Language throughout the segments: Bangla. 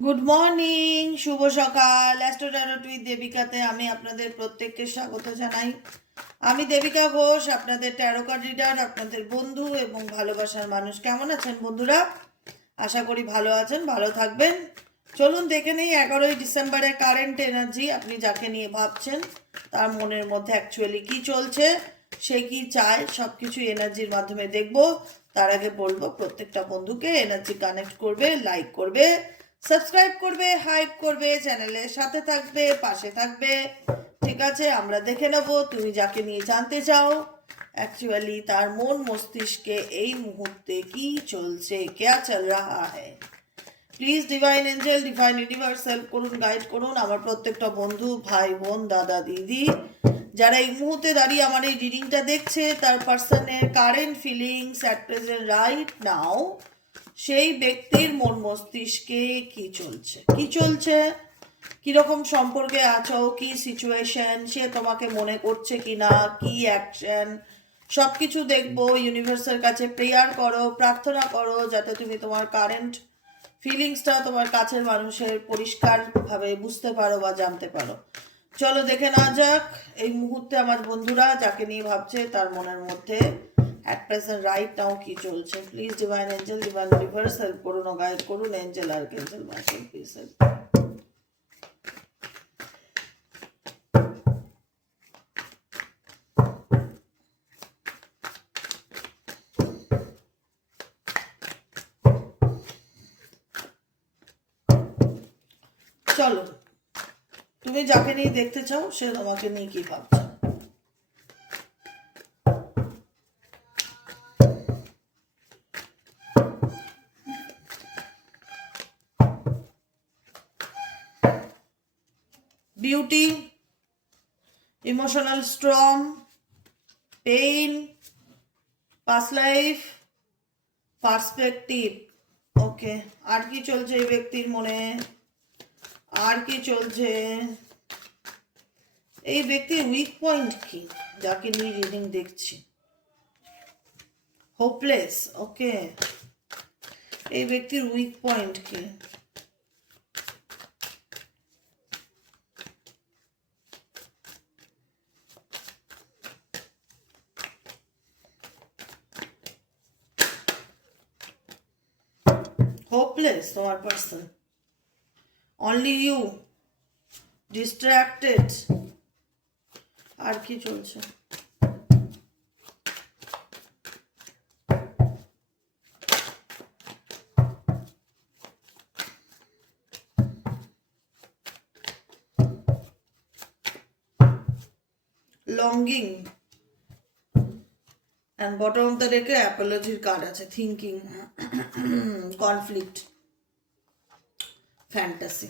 গুড মর্নিং, শুভ সকাল। অ্যাস্ট্রো ট্যারোট উইথ দেবিকাতে আমি আপনাদের প্রত্যেককে স্বাগত জানাই। আমি দেবিকা ঘোষ, আপনাদের ট্যারো কার্ড রিডার, আপনাদের বন্ধু এবং ভালোবাসার মানুষ। কেমন আছেন বন্ধুরা? আশা করি ভালো আছেন, ভালো থাকবেন। চলুন দেখে নেই 11ই ডিসেম্বরের কারেন্ট এনার্জি। আপনি যাকে নিয়ে ভাবছেন তার মনের মধ্যে অ্যাকচুয়ালি কি চলছে, সে কি চায়, সব কিছু এনার্জির মাধ্যমে দেখব। তার আগে বলবো প্রত্যেকটা বন্ধুকে এনার্জি কানেক্ট করবে, লাইক করবে, সাবস্ক্রাইব করবে, হাইপ করবে, চ্যানেলের সাথে থাকবে, পাশে থাকবে। ঠিক আছে, আমরা দেখে নেব তুমি যাকে নিয়ে জানতে চাও অ্যাকচুয়ালি তার মন মস্তিষ্কে এই মুহূর্তে কি চলছে, क्या चल रहा है। Please divine angel, divine universe help করুন, গাইড করুন আমার প্রত্যেকটা বন্ধু, ভাই বোন, দাদা দিদি, যারা এই মুহূর্তে দাঁড়িয়ে আমার এই রিডিংটা দেখছে, তার পার্সনের current feelings at present right নাও, সেই ব্যক্তির মন মস্তিষ্কে কি চলছে, কিরকম সম্পর্কে আছো, কি সিচুয়েশন, সে তোমাকে মনে করছে কিনা, কি অ্যাকশন, সব কিছু দেখবো। ইউনিভার্সের কাছে প্রেয়ার করো, প্রার্থনা করো যাতে তুমি তোমার কারেন্ট ফিলিংসটা তোমার কাছের মানুষের পরিষ্কারভাবে বুঝতে পারো বা জানতে পারো। চলো দেখে না যাক এই মুহূর্তে আমার বন্ধুরা যাকে নিয়ে ভাবছে তার মনের মধ্যে অ্যাট প্রেজেন্ট রাইট নাও কি চলছে। Please divine angel, divine universe help করুন ও গাইড করুন। Angel archangel Michael, please help. চলো, তুমি যাকে নিয়ে দেখতে চাও সে তোমাকে নিয়ে কি ভাবছে। Beauty, emotional strong, pain, past life, perspective. Okay, আর কি চলছে এই ব্যক্তির মনে, আর কি চলছে? এই ব্যক্তির উইক পয়েন্ট কি যাকে নিয়ে রিডিং দেখছি? হোপলেস। ওকে, এই ব্যক্তির উইক পয়েন্ট কি? হোপলেস তোমার পার্সন, অনলি ইউ, ডিস্ট্র্যাক্টেড। আর কি চলছে? Longing, and bottom of the deck অ্যাপোলজির কার্ড আছে। Thinking, conflict, fantasy,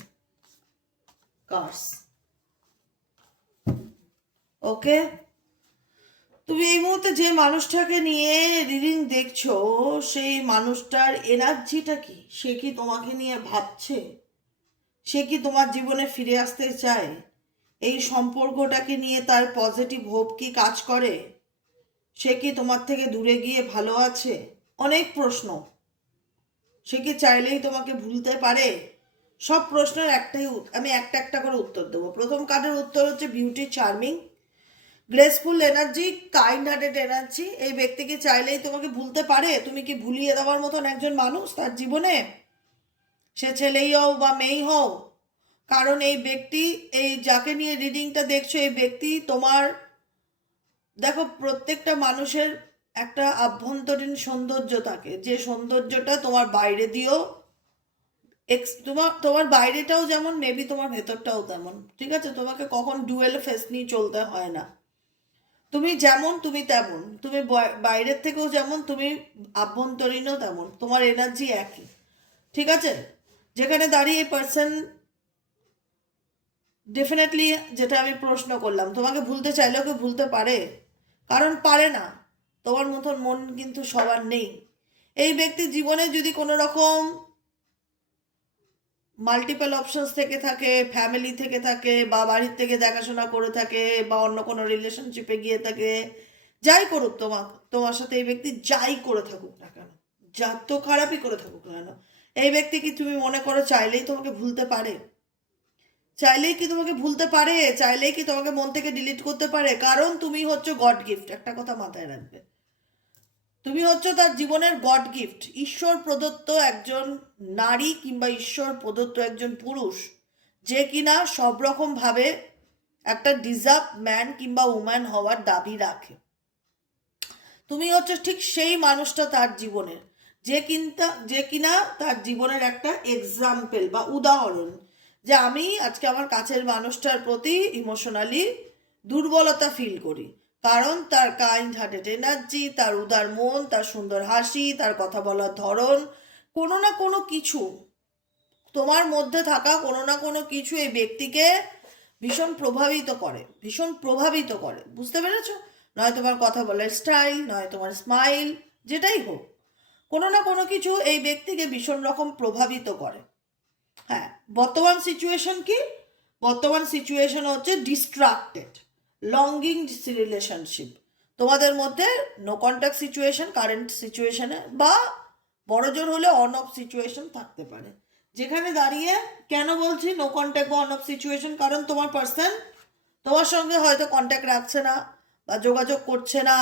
curse. Okay, তুমি এই মুহূর্তে যে মানুষটাকে নিয়ে রিডিং দেখছো সেই মানুষটার এনার্জিটা কি? সে কি তোমাকে নিয়ে ভাবছে? সে কি তোমার জীবনে ফিরে আসতে চায়? এই সম্পর্কটাকে নিয়ে তার পজিটিভ হোপ কি কাজ করে? সে কি তোমার থেকে দূরে গিয়ে ভালো আছে? অনেক প্রশ্ন। সে কি চাইলেই তোমাকে ভুলতে পারে? সব প্রশ্নের আমি একটা একটা করে উত্তর দেবো। প্রথম কার্ডের উত্তর হচ্ছে beauty, charming, graceful energy, kind hearted energy. এই ব্যক্তি কি চাইলেই তোমাকে ভুলতে পারে? তুমি কি ভুলিয়ে দেওয়ার মতন একজন মানুষ তার জীবনে? সে ছেলেই হও বা মেয়েই হও, কারণ এই ব্যক্তি, এই যাকে নিয়ে রিডিংটা দেখছো, এই ব্যক্তি তোমার, দেখো প্রত্যেকটা মানুষের একটা আভ্যন্তরীণ সৌন্দর্য থাকে, যে সৌন্দর্যটা তোমার বাইরে দিয়েও তোমার বাইরেটাও যেমন, মেবি তোমার ভেতরটাও তেমন। ঠিক আছে, তোমাকে কখন ডুয়েল ফেস নিয়ে চলতে হয় না। তুমি যেমন তুমি তেমন, তুমি বাইরের থেকেও যেমন, তুমি আভ্যন্তরীণও তেমন, তোমার এনার্জি একই। ঠিক আছে, যেখানে দাঁড়িয়ে পার্সন ডেফিনেটলি, যেটা আমি প্রশ্ন করলাম, তোমাকে ভুলতে চাইলেও কেউ ভুলতে পারে? কারণ পারে না। তোমার মতন মন কিন্তু সবার নেই। এই ব্যক্তির জীবনে যদি কোনো রকম মাল্টিপল অপশনস থেকে থাকে, ফ্যামিলি থেকে থাকে, বা বাড়ির থেকে দেখাশোনা করে থাকে, বা অন্য কোনো রিলেশনশিপে গিয়ে থাকে, যাই করুক তোমার সাথে এই ব্যক্তি যাই করে থাকুক না কেন, যত খারাপই করে থাকুক না কেন, এই ব্যক্তি কি তুমি মনে করো চাইলেই তোমাকে ভুলতে পারে? চাইলেই কি তোমাকে ভুলতে পারে? চাইলেই কি তোমাকে মন থেকে ডিলিট করতে পারে? কারণ তুমি হচ্ছে গড গিফট। একটা কথা মাথায় রাখবে, তুমি হচ্ছে তার জীবনের গড গিফট, ঈশ্বর প্রদত্ত একজন নারী কিংবা ঈশ্বর প্রদত্ত একজন পুরুষ, যে কিনা সব রকম ভাবে একটা ডিজার্ভ ম্যান কিংবা উম্যান হওয়ার দাবি রাখে। তুমি হচ্ছে ঠিক সেই মানুষটা তার জীবনের, যে কিনা তার জীবনের একটা এক্সাম্পল বা উদাহরণ, যে আমি আজকে আমার কাছের মানুষটার প্রতি ইমোশনালি দুর্বলতা ফিল করি, কারণ তার কাইন্ড হার্টেড এনার্জি, তার উদার মন, তার সুন্দর হাসি, তার কথা বলার ধরন, কোনো না কোনো কিছু তোমার মধ্যে থাকা কোনো না কোনো কিছু এই ব্যক্তিকে ভীষণ প্রভাবিত করে, ভীষণ প্রভাবিত করে। বুঝতে পেরেছো? নয় তোমার কথা বলার স্টাইল, নয় তোমার স্মাইল, যেটাই হোক, কোনো না কোনো কিছু এই ব্যক্তিকে ভীষণ রকম প্রভাবিত করে। হ্যাঁ, বর্তমান সিচুয়েশন কি? বর্তমান সিচুয়েশন হচ্ছে ডিস্ট্রাক্টেড লঙ্গিং রিলেশনশিপ। তোমাদের মধ্যে নো কন্ট্যাক্ট সিচুয়েশন কারেন্ট সিচুয়েশনে, বা বড় জোর হলে অন অফ সিচুয়েশন থাকতে পারে। যেখানে দাঁড়িয়ে কেন বলছি নো কন্ট্যাক্ট বা অন অফ সিচুয়েশন? কারণ তোমার পার্সন তোমার সঙ্গে হয়তো কন্ট্যাক্ট রাখছে না, বা যোগাযোগ করছে না,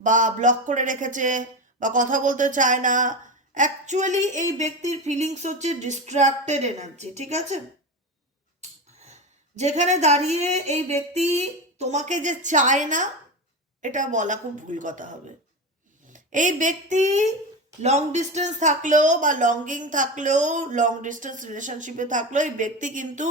বা ব্লক করে রেখেছে, বা কথা বলতে চায় না। অ্যাকচুয়ালি এই ব্যক্তির ফিলিংস হচ্ছে ডিস্ট্রাক্টেড এনার্জি, ঠিক আছে? যেখানে দাঁড়িয়ে এই ব্যক্তি তোমাকে যে চায় না, এটা বলা খুব ভুল কথা হবে। এই ব্যক্তি লং ডিস্টেন্স থাকলেও বা লঙ্গিং থাকলেও, লং ডিস্টেন্স রিলেশনশিপে থাকলেও এই ব্যক্তি কিন্তু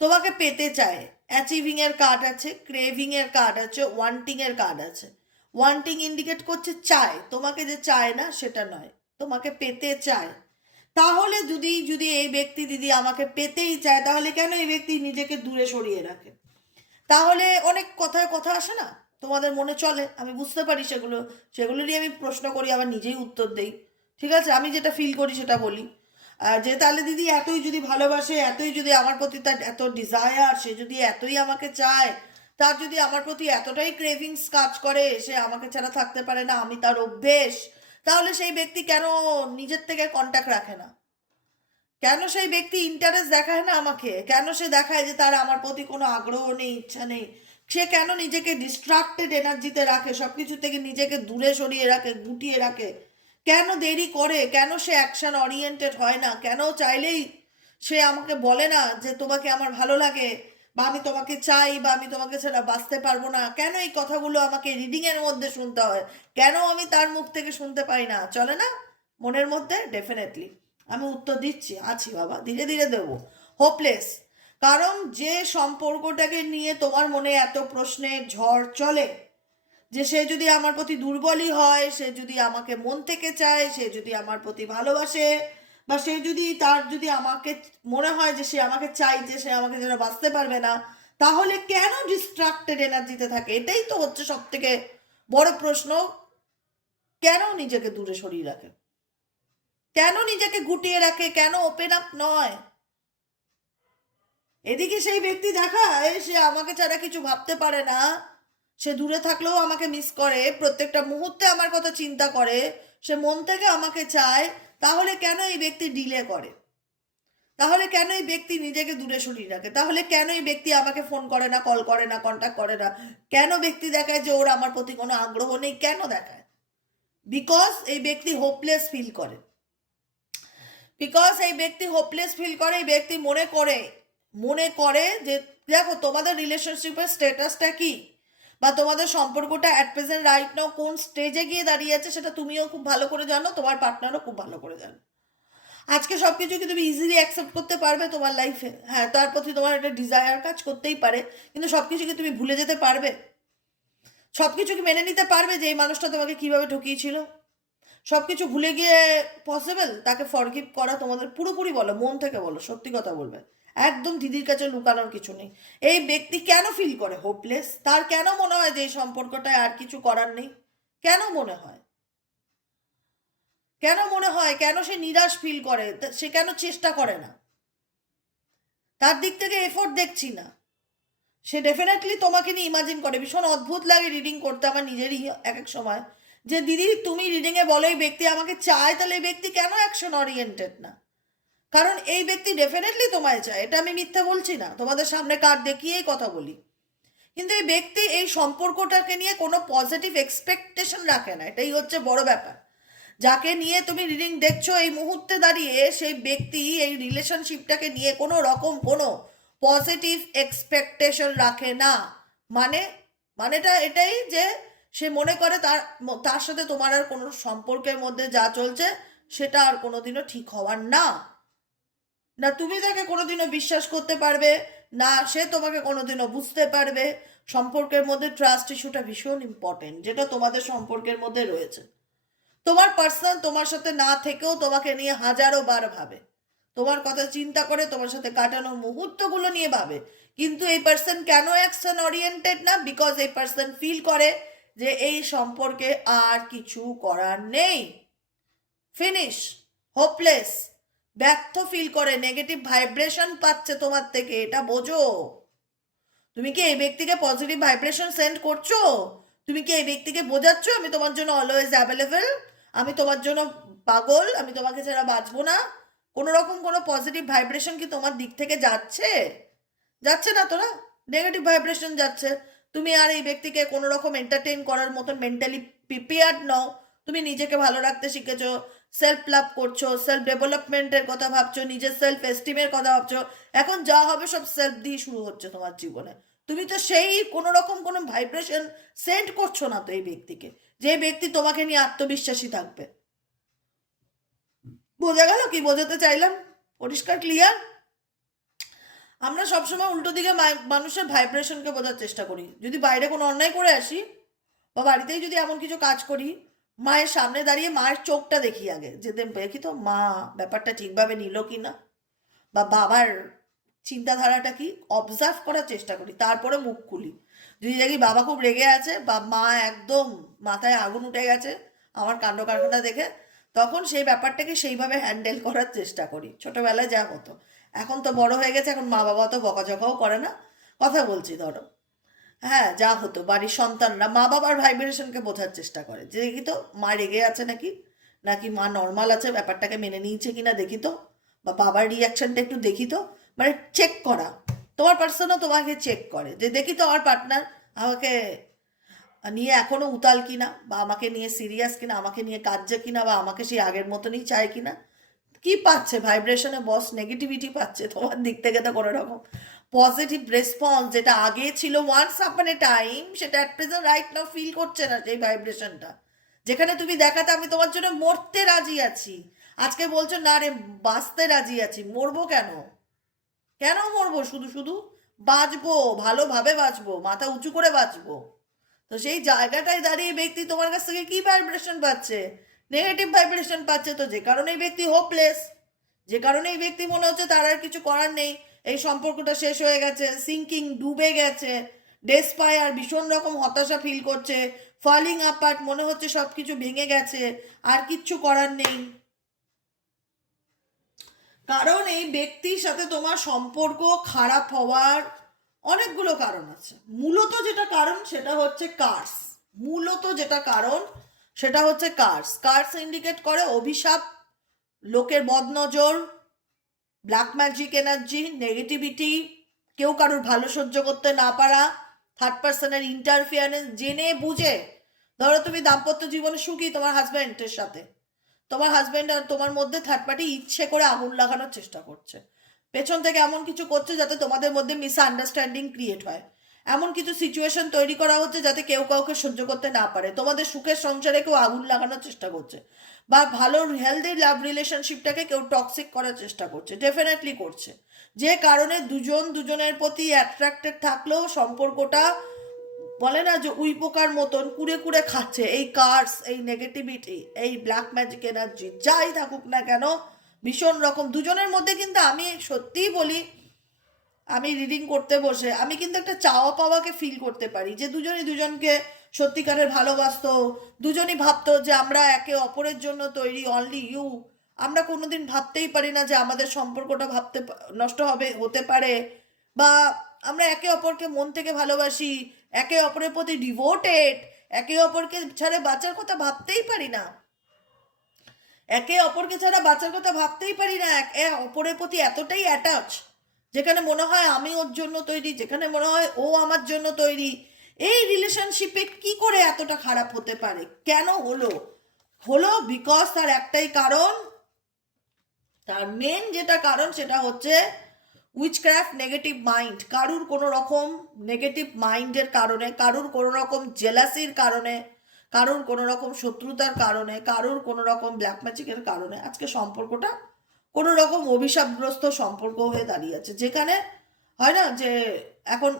তোমাকে পেতে চায়। অ্যাচিভিং এর কার্ড আছে, ক্রেভিং এর কার্ড আছে, ওয়ান্টিং এর কার্ড আছে। ওয়ান্টিং ইন্ডিকেট করছে চায়, তোমাকে যে চায় না সেটা নয়, তোমাকে পেতে চায়। তাহলে যদি যদি এই ব্যক্তি দিদি আমাকে পেতেই চায়, তাহলে কেন এই ব্যক্তি নিজেকে দূরে সরিয়ে রাখে? তাহলে অনেক কথায় কথা আসে না তোমাদের মনে চলে, আমি বুঝতে পারি সেগুলো, সেগুলোরই আমি প্রশ্ন করি, আবার নিজেই উত্তর দেই। ঠিক আছে, আমি যেটা ফিল করি সেটা বলি। যে তাহলে দিদি এতই যদি ভালোবাসে, এতই যদি আমার প্রতি তার এত ডিজায়ার, সে যদি এতই আমাকে চায়, তার যদি আমার প্রতি এতটাই ক্রেভিংস কাজ করে, সে আমাকে ছাড়া থাকতে পারে না, আমি তার অভ্যেস, তাহলে সেই ব্যক্তি কেন নিজের থেকে কন্ট্যাক্ট রাখে না? কেন সেই ব্যক্তি ইন্টারেস্ট দেখায় না আমাকে? কেন সে দেখায় যে তার আমার প্রতি কোনো আগ্রহ নেই, ইচ্ছা নেই? সে কেন নিজেকে ডিস্ট্রাক্টেড এনার্জিতে রাখে, সবকিছু থেকে নিজেকে দূরে সরিয়ে রাখে, গুটিয়ে রাখে? কেন দেরি করে? কেন সে অ্যাকশন ওরিয়েন্টেড হয় না? কেন চাইলেই সে আমাকে বলে না যে তোমাকে আমার ভালো লাগে, বা আমি তোমাকে চাই, বা আমি তোমাকে ছাড়া বাঁচতে পারবো না? কেন এই কথাগুলো আমাকে রিডিং এর মধ্যে শুনতে হয়? কেন আমি তার মুখ থেকে শুনতে পাই না? চলে না মনের মধ্যে? ডেফিনেটলি আমি উত্তর দিচ্ছি, আছি বাবা, ধীরে ধীরে দেবো। হোপলেস। কারণ যে সম্পর্কটাকে নিয়ে তোমার মনে এত প্রশ্নের ঝড় চলে, যে সে যদি আমার প্রতি দুর্বলই হয়, সে যদি আমাকে মন থেকে চায়, সে যদি আমার প্রতি ভালোবাসে, বা সে যদি তার যদি আমাকে মনে হয় যে সে আমাকে চাই, যে সে আমাকে যেন বাঁচতে পারবে না, তাহলে কেন ডিস্ট্রাক্টেড এনার্জিতে থাকে? এটাই তো হচ্ছে সব থেকে বড় প্রশ্ন। কেন নিজেকে দূরে সরিয়ে রাখে? কেন নিজেকে গুটিয়ে রাখে? কেন ওপেন আপ নয়? এদিকে সেই ব্যক্তি দেখায় সে আমাকে ছাড়া কিছু ভাবতে পারে না, সে দূরে থাকলেও আমাকে মিস করে, প্রত্যেকটা মুহূর্তে আমার কথা চিন্তা করে, সে মন থেকে আমাকে চায়। তাহলে কেন এই ব্যক্তি ডিলে করে? তাহলে কেন এই ব্যক্তি নিজেকে দূরে সরিয়ে রাখে? তাহলে কেন এই ব্যক্তি আমাকে ফোন করে না, কল করে না, কন্ট্যাক্ট করে না? কেন ব্যক্তি দেখায় যে ওর আমার প্রতি কোনো আগ্রহ নেই? কেন দেখায়? বিকজ এই ব্যক্তি হোপলেস ফিল করে। বিকজ এই ব্যক্তি হোপলেস ফিল করে, এই ব্যক্তি মনে করে যে দেখো তোমাদের রিলেশনশিপের স্ট্যাটাসটা কি, বা তোমাদের সম্পর্কটা অ্যাট প্রেজেন্ট রাইট নাও কোন স্টেজে গিয়ে দাঁড়িয়ে আছে, সেটা তুমিও খুব ভালো করে জানো, তোমার পার্টনারও খুব ভালো করে জানো। আজকে সব কিছু কি তুমি ইজিলি অ্যাকসেপ্ট করতে পারবে তোমার লাইফে? হ্যাঁ, তার প্রতি তোমার একটা ডিজায়ার কাজ করতেই পারে, কিন্তু সব কিছু কি তুমি ভুলে যেতে পারবে? সব কিছু কি মেনে নিতে পারবে যে এই মানুষটা তোমাকে কিভাবে ঠকিয়েছিল? সব কিছু ভুলে গিয়ে পসিবল তাকে ফরগিভ করা? তোমাদের পুরোপুরি বলো, মন থেকে বলো, সত্যি কথা বলবে, একদম দিদির কাছে লুকানোর কিছু নেই। এই ব্যক্তি কেন ফিল করে হোপলেস? তার কেন মনে হয় যে এই সম্পর্কটায় আর কিছু করার নেই? কেন মনে হয়? কেন মনে হয়? কেন সে নিরাশ ফিল করে? সে কেন চেষ্টা করে না? তার দিক থেকে এফোর্ট দেখছি না। সে ডেফিনেটলি তোমাকে নিয়ে ইমাজিন করে। ভীষণ অদ্ভুত লাগে রিডিং করতে আমার নিজেরই এক এক সময়, যে দিদি তুমি রিডিংয়ে বলো এই ব্যক্তি আমাকে চায়, তাহলে এই ব্যক্তি কেন অ্যাকশন ওরিয়েন্টেড না? কারণ এই ব্যক্তি ডেফিনেটলি তোমায় চায়, এটা আমি মিথ্যা বলছি না, তোমাদের সামনে কার্ড দেখিয়েই কথা বলি। কিন্তু এই ব্যক্তি এই সম্পর্কটাকে নিয়ে কোনো পজিটিভ এক্সপেকটেশন রাখে না, এটাই হচ্ছে বড় ব্যাপার। যাকে নিয়ে তুমি রিডিং দেখছো এই মুহূর্তে দাঁড়িয়ে, সেই ব্যক্তি এই রিলেশনশিপটাকে নিয়ে কোনো রকম কোনো পজিটিভ এক্সপেকটেশন রাখে না। মানে মানেটা এটাই যে সে মনে করে তার সাথে তোমার আর কোনো সম্পর্কের মধ্যে যা চলছে সেটা আর কোনোদিনও ঠিক হওয়ার না। না তুমি তাকে কোনোদিনও বিশ্বাস করতে পারবে, না সে তোমাকে কোনোদিনও বুঝতে পারবে। সম্পর্কের মধ্যে ট্রাস্ট ইস্যুটা ভীষণ ইম্পর্টেন্ট, যেটা তোমাদের সম্পর্কের মধ্যে রয়েছে। তোমার পার্সন তোমার সাথে না থেকেও তোমাকে নিয়ে হাজারো বার ভাবে, তোমার কথা চিন্তা করে, তোমার সাথে কাটানো মুহূর্তগুলো নিয়ে ভাবে। কিন্তু এই পার্সন কেন অ্যাকশন ওরিয়েন্টেড না? বিকজ এই পার্সন ফিল করে যে এই সম্পর্কে আর কিছু করার নেই, ফিনিশ, হোপলেস, ব্যর্থ ফিল করে, নেগেটিভ ভাইব্রেশন পাচ্ছে তোমার থেকে, এটা বোঝো। তুমি কি এই ব্যক্তিকে পজিটিভ ভাইব্রেশন সেন্ড করছো? তুমি কি এই ব্যক্তিকে বোঝাচ্ছ আমি তোমার জন্য অলওয়েজ অ্যাভেলেবেল, আমি তোমার জন্য পাগল, আমি তোমাকে ছাড়া বাঁচবো না? কোনো রকম কোনো পজিটিভ ভাইব্রেশন কি তোমার দিক থেকে যাচ্ছে? যাচ্ছে না তো না, নেগেটিভ ভাইব্রেশন যাচ্ছে। তুমি আর এই ব্যক্তিকে কোনো রকম এন্টারটেইন করার মতন মেন্টালি প্রিপেয়ার্ড নও। তুমি নিজেকে ভালো রাখতে শিখেছো, সেলফ লাভ করছো, সেলফ ডেভেলপমেন্টের কথা ভাবছো, নিজের সেলফ এস্টিমের কথা ভাবছো। এখন যা হবে সব সেলফ দিয়ে শুরু হচ্ছে তোমার জীবনে। তুমি তো সেই কোনো রকম কোনো ভাইব্রেশন সেন্ড করছো না তো এই ব্যক্তিকে, যে ব্যক্তি তোমাকে নিয়ে আত্মবিশ্বাসী থাকবে। বোঝা গেল কি বোঝাতে চাইলাম? পরিষ্কার, ক্লিয়ার? আমরা সবসময় উল্টো দিকে মানুষের ভাইব্রেশনকে বোঝার চেষ্টা করি। যদি বাইরে কোনো অন্যায় করে আসি বা বাড়িতেই যদি এমন কিছু কাজ করি, মায়ের সামনে দাঁড়িয়ে মায়ের চোখটা দেখি আগে, যে দেখি তো মা ব্যাপারটা ঠিকভাবে নিল কি না, বা বাবার চিন্তাধারাটা কি, অবজার্ভ করার চেষ্টা করি, তারপরে মুখ খুলি। যদি দেখি বাবা খুব রেগে আছে বা মা একদম মাথায় আগুন উঠে গেছে আমার কাণ্ড কারখানা দেখে, তখন সেই ব্যাপারটাকে সেইভাবে হ্যান্ডেল করার চেষ্টা করি। ছোটবেলায় যা হতো, এখন তো বড় হয়ে গেছে, এখন মা বাবা তো বকাঝকাও করে না। কথা বলছি ধরো, হ্যাঁ, যা হতো বাড়ির সন্তানরা মা বাবার ভাইব্রেশনকে বোঝার চেষ্টা করে, যে দেখি তো মা রেগে আছে নাকি, নাকি মা নর্মাল আছে, ব্যাপারটাকে মেনে নিয়েছে কিনা দেখি তো, বা বাবার রিয়াকশনটা একটু দেখি তো। মানে চেক করা, তোমার পার্সনও তোমাকে চেক করে, যে দেখি তো আমার পার্টনার আমাকে নিয়ে এখনো উতাল কিনা, বা আমাকে নিয়ে সিরিয়াস কিনা, আমাকে নিয়ে কাঁদছে কিনা, বা আমাকে সেই আগের মতনই চায় কিনা। কি পাচ্ছে ভাইব্রেশনে? বস নেগেটিভিটি পাচ্ছে তোমার দিক থেকে, তো কোনো রকম পজিটিভ রেসপন্স যেটা আগে ছিল ওয়ান্স আপন এ টাইম, সেটা at present right now feel করছে না সেই ভাইব্রেশনটা। যেখানে তুমি দেখাতে আমি তোমার জন্য মরতে রাজি আছি, আজকে বলছো না রে বাঁচতে রাজি আছি, মরবো কেন? কেন মরবো? শুধু শুধু বাঁচবো, ভালোভাবে বাঁচবো, মাথা উঁচু করে বাঁচবো। তো সেই জায়গাটায় দাঁড়িয়ে ব্যক্তি তোমার কাছ থেকে কি ভাইব্রেশন পাচ্ছে? নেগেটিভ ভাইব্রেশন পাচ্ছে। তো যে কারণে এই ব্যক্তি হোপলেস, যে কারণে এই ব্যক্তি মনে হচ্ছে তার আর কিছু করার নেই, এই সম্পর্কটা শেষ হয়ে গেছে, সিঙ্কিং, ডুবে গেছে, ডেসপায়ার, ভীষণ রকম হতাশা ফিল করছে, ফলিং আপার্ট, মনে হচ্ছে সব কিছু ভেঙে গেছে, আর কিচ্ছু করার নেই। কারণ এই ব্যক্তির সাথে তোমার সম্পর্ক খারাপ হওয়ার অনেকগুলো কারণ আছে। মূলত যেটা কারণ সেটা হচ্ছে কার্স। মূলত যেটা কারণ সেটা হচ্ছে কার্স। কার্স ইন্ডিকেট করে অভিশাপ, লোকের বদনজর, ব্ল্যাক ম্যাজিক এনার্জি, নেগেটিভিটি, কেউ কারোর ভালো সহ্য করতে না পারা, থার্ড পার্সনের ইন্টারফিয়ারেন্স জেনে বুঝে। ধরো তুমি দাম্পত্য জীবনে সুখী তোমার হাজব্যান্ডের সাথে, তোমার হাজব্যান্ড আর তোমার মধ্যে থার্ড পার্টি ইচ্ছে করে আগুন লাগানোর চেষ্টা করছে, পেছন থেকে এমন কিছু করছে যাতে তোমাদের মধ্যে মিসআন্ডারস্ট্যান্ডিং ক্রিয়েট হয়, এমন কিছু সিচুয়েশন তৈরি করা হচ্ছে যাতে কেউ কাউকে সহ্য করতে না পারে, তোমাদের সুখের সংসারে কেউ আগুন লাগানোর চেষ্টা করছে, বা ভালো হেলদি লাভ রিলেশনশিপটাকে কেউ টক্সিক করার চেষ্টা করছে, ডেফিনেটলি করছে। যে কারণে দুজন দুজনের প্রতি অ্যাট্রাক্টেড থাকলেও সম্পর্কটা বলে না যে উই পোকার মতন কুড়ে কুড়ে খাচ্ছে এই কার্স, এই নেগেটিভিটি, এই ব্ল্যাক ম্যাজিক এনার্জি, যাই থাকুক না কেন ভীষণ রকম দুজনের মধ্যে। কিন্তু আমি সত্যিই বলি, আমি রিডিং করতে বসে আমি কিন্তু একটা চাওয়া পাওয়াকে ফিল করতে পারি, যে দুজনই দুজনকে সত্যিকারের ভালোবাসতো, দুজনই ভাবতো যে আমরা একে অপরের জন্য তৈরি, অনলি ইউ। আমরা কোনোদিন ভাবতেই পারি না যে আমাদের সম্পর্কটা নষ্ট হতে পারে, বা আমরা একে অপরকে মন থেকে ভালোবাসি, একে অপরের প্রতি ডিভোটেড, একে অপরকে ছাড়া বাঁচার কথা ভাবতেই পারি না। একে অপরকে ছাড়া বাঁচার কথা ভাবতেই পারি না, একে অপরের প্রতি এতটাই অ্যাটাচ, যেখানে মনে হয় আমি ওর জন্য তৈরি, যেখানে মনে হয় ও আমার জন্য তৈরি। এই রিলেশনশিপে কি করে এতটা খারাপ হতে পারে? কেন হলো? হলো বিকজ তার একটাই কারণ, তার মেন যেটা কারণ সেটা হচ্ছে উইচক্রাফট, নেগেটিভ মাইন্ড। কারুর কোনো রকম নেগেটিভ মাইন্ডের কারণে, কারুর কোনো রকম জেলাসির কারণে, কারুর কোনো রকম শত্রুতার কারণে, কারুর কোনো রকম ব্ল্যাক ম্যাজিকের কারণে আজকে সম্পর্কটা কোনো রকম অভিশাপগ্রস্ত সম্পর্ক হয়ে দাঁড়িয়েছে। যেখানে হয় না যে এখন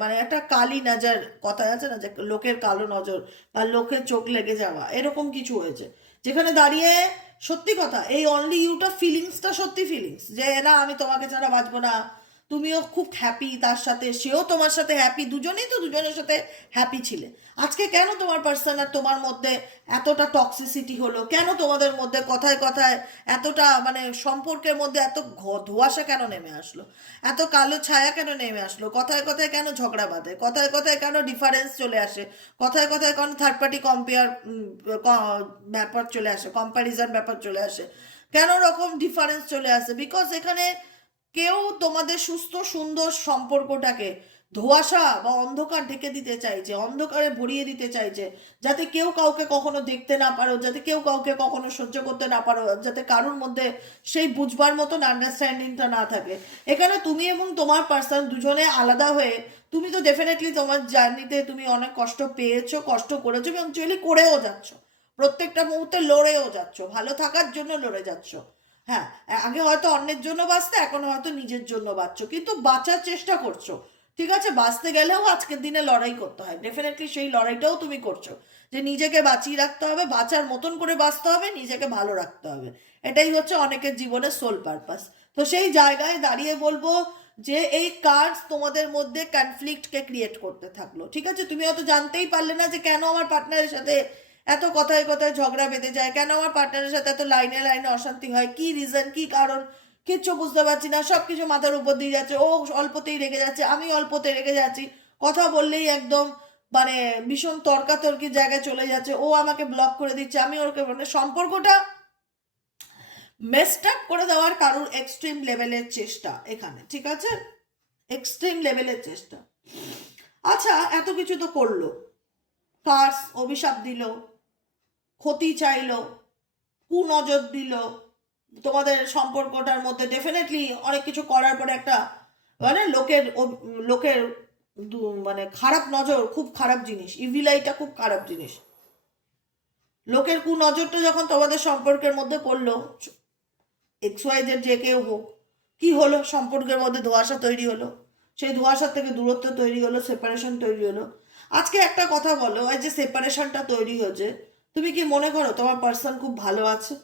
মানে একটা কালি নজর কথা আছে না, যে লোকের কালো নজর বা লোকের চোখ লেগে যাওয়া, এরকম কিছু হয়েছে। যেখানে দাঁড়িয়ে সত্যি কথা, এই অনলি ইউটা ফিলিংসটা সত্যি ফিলিংস, যে না আমি তোমাকে ছাড়া বাঁচবো না, তুমিও খুব হ্যাপি তার সাথে, সেও তোমার সাথে হ্যাপি, দুজনেই তো দুজনের সাথে হ্যাপি ছিলে। আজকে কেন তোমার পার্সন আর তোমার মধ্যে এতটা টক্সিসিটি হলো? কেন তোমাদের মধ্যে কথায় কথায় এতটা মানে সম্পর্কের মধ্যে এত ধোঁয়াশা কেন নেমে আসলো? এত কালো ছায়া কেন নেমে আসলো? কথায় কথায় কেন ঝগড়া বাঁধে? কথায় কথায় কেন ডিফারেন্স চলে আসে? কথায় কথায় কেন থার্ড পার্টি ব্যাপার চলে আসে, কম্প্যারিজন ব্যাপার চলে আসে? কেন রকম ডিফারেন্স চলে আসে? বিকজ এখানে কেউ তোমাদের সুস্থ সুন্দর সম্পর্কটাকে ধোঁয়াশা বা অন্ধকার ঢেকে দিতে চাইছে, অন্ধকারে ভরিয়ে দিতে চাইছে, যাতে কেউ কাউকে কখনো দেখতে না পারো, যাতে কেউ কাউকে কখনো সহ্য করতে না পারো, যাতে কারোর মধ্যে সেই বুঝবার মতন আন্ডারস্ট্যান্ডিংটা না থাকে। এখানে তুমি এবং তোমার পার্সন দুজনে আলাদা হয়ে, তুমি তো ডেফিনেটলি তোমার জার্নিতে তুমি অনেক কষ্ট পেয়েছো, কষ্ট করেছো এবং অ্যাকচুয়ালি করেও যাচ্ছ, প্রত্যেকটা মুহূর্তে লড়েও যাচ্ছ, ভালো থাকার জন্য লড়ে যাচ্ছ। হ্যাঁ, আগে হয়তো অন্যের জন্য বাঁচতে, এখন হয়তো নিজের জন্য বাঁচছো, কিন্তু বাঁচার চেষ্টা করছো। ঠিক আছে, বাঁচতে গেলেও আজকের দিনে লড়াই করতে হয়, ডেফিনেটলি সেই লড়াইটাও তুমি করছো, যে নিজেকে বাঁচিয়ে রাখতে হবে, বাঁচার মতন করে বাঁচতে হবে, নিজেকে ভালো রাখতে হবে। এটাই হচ্ছে অনেকের জীবনের সোল পারপাস। তো সেই জায়গায় দাঁড়িয়ে বলবো যে এই কার্ডস তোমাদের মধ্যে কনফ্লিক্টকে ক্রিয়েট করতে থাকলো। ঠিক আছে, তুমি হয়তো জানতেই পারলে না যে কেন আমার পার্টনারের সাথে এত কথায় কথায় ঝগড়া বেঁধে যায়, কেন আমার পার্টনারের সাথে এত লাইনে লাইনে অশান্তি হয়, কি রিজন, কি কারণ, কিচ্ছু বুঝতে পারছি না, সব কিছু মাথার উপর দিয়ে যাচ্ছে, ও অল্পতেই রেগে যাচ্ছে, আমি অল্পতে রেগে যাচ্ছি, কথা বললেই একদম মানে ভীষণ তর্কাতর্কির জায়গায় চলে যাচ্ছে, ও আমাকে ব্লক করে দিচ্ছে, আমি ওকে, মানে সম্পর্কটা মেসড আপ করে দেওয়ার কারোর এক্সট্রিম লেভেলের চেষ্টা এখানে। ঠিক আছে, এক্সট্রিম লেভেলের চেষ্টা। আচ্ছা, এত কিছু তো করলো, কার্স অভিশাপ দিল, ক্ষতি চাইলো, কুনজর দিল, তোমাদের সম্পর্কটার মধ্যে ডেফিনেটলি অনেক কিছু করার পরে একটা মানে লোকের মানে খারাপ নজর খুব খারাপ জিনিস, ইভিলাইটা খুব খারাপ জিনিস। লোকের কুনজরটা যখন তোমাদের সম্পর্কের মধ্যে পড়লো, XYZ যে কেউ হোক, কি হলো? সম্পর্কের মধ্যে ধোঁয়াশা তৈরি হলো, সেই ধোঁয়াশার থেকে দূরত্ব তৈরি হলো, সেপারেশন তৈরি হলো। আজকে একটা কথা বলো, এই যে সেপারেশনটা তৈরি হয়েছে, তুমি কি মনে করো তোমার পার্সন খুব ভালো আছে?